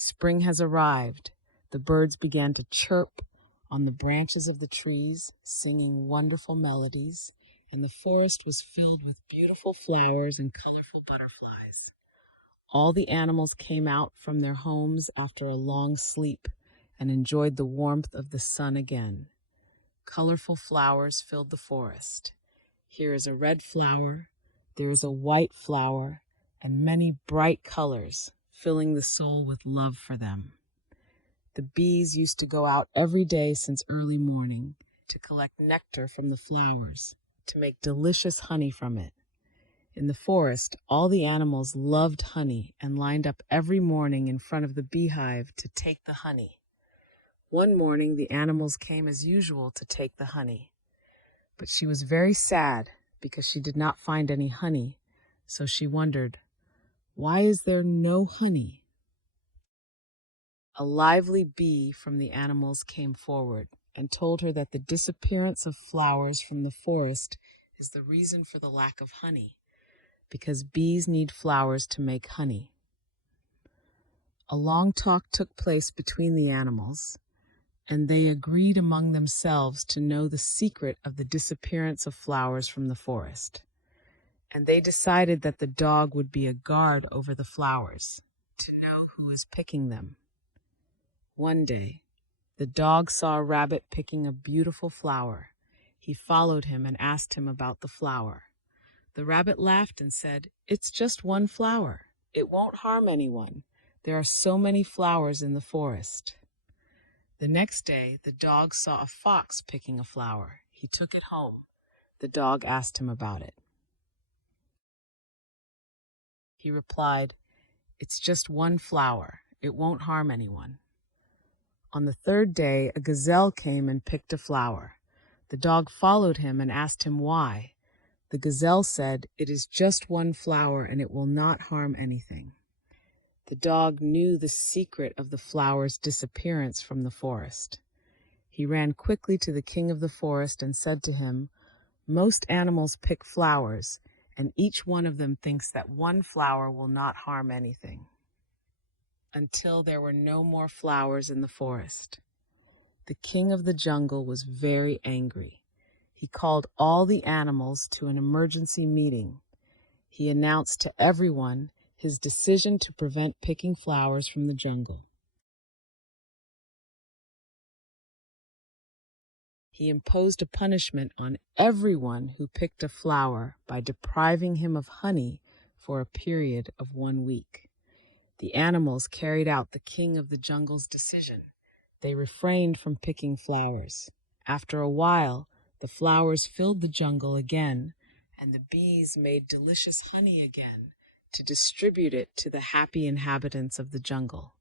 Spring has arrived. The birds began to chirp on the branches of the trees, singing wonderful melodies, and the forest was filled with beautiful flowers and colorful butterflies. All the animals came out from their homes after a long sleep and enjoyed the warmth of the sun again. Colorful flowers filled the forest. Here is a red flower, there is a white flower, and many bright colors, filling the soul with love for them. The bees used to go out every day since early morning to collect nectar from the flowers, to make delicious honey from it. In the forest, all the animals loved honey and lined up every morning in front of the beehive to take the honey. One morning, the animals came as usual to take the honey, but she was very sad because she did not find any honey, so she wondered, "Why is there no honey?" A lively bee from the animals came forward and told her that the disappearance of flowers from the forest is the reason for the lack of honey, because bees need flowers to make honey. A long talk took place between the animals, and they agreed among themselves to know the secret of the disappearance of flowers from the forest. And they decided that the dog would be a guard over the flowers, to know who is picking them. One day, the dog saw a rabbit picking a beautiful flower. He followed him and asked him about the flower. The rabbit laughed and said, "It's just one flower. It won't harm anyone. There are so many flowers in the forest." The next day, the dog saw a fox picking a flower. He took it home. The dog asked him about it. He replied, "It's just one flower. It won't harm anyone." On the third day, a gazelle came and picked a flower. The dog followed him and asked him why. The gazelle said, "It is just one flower and it will not harm anything." The dog knew the secret of the flower's disappearance from the forest. He ran quickly to the king of the forest and said to him, "Most animals pick flowers, and each one of them thinks that one flower will not harm anything." Until there were no more flowers in the forest. The king of the jungle was very angry. He called all the animals to an emergency meeting. He announced to everyone his decision to prevent picking flowers from the jungle. He imposed a punishment on everyone who picked a flower by depriving him of honey for a period of 1 week. The animals carried out the king of the jungle's decision. They refrained from picking flowers. After a while, the flowers filled the jungle again, and the bees made delicious honey again to distribute it to the happy inhabitants of the jungle.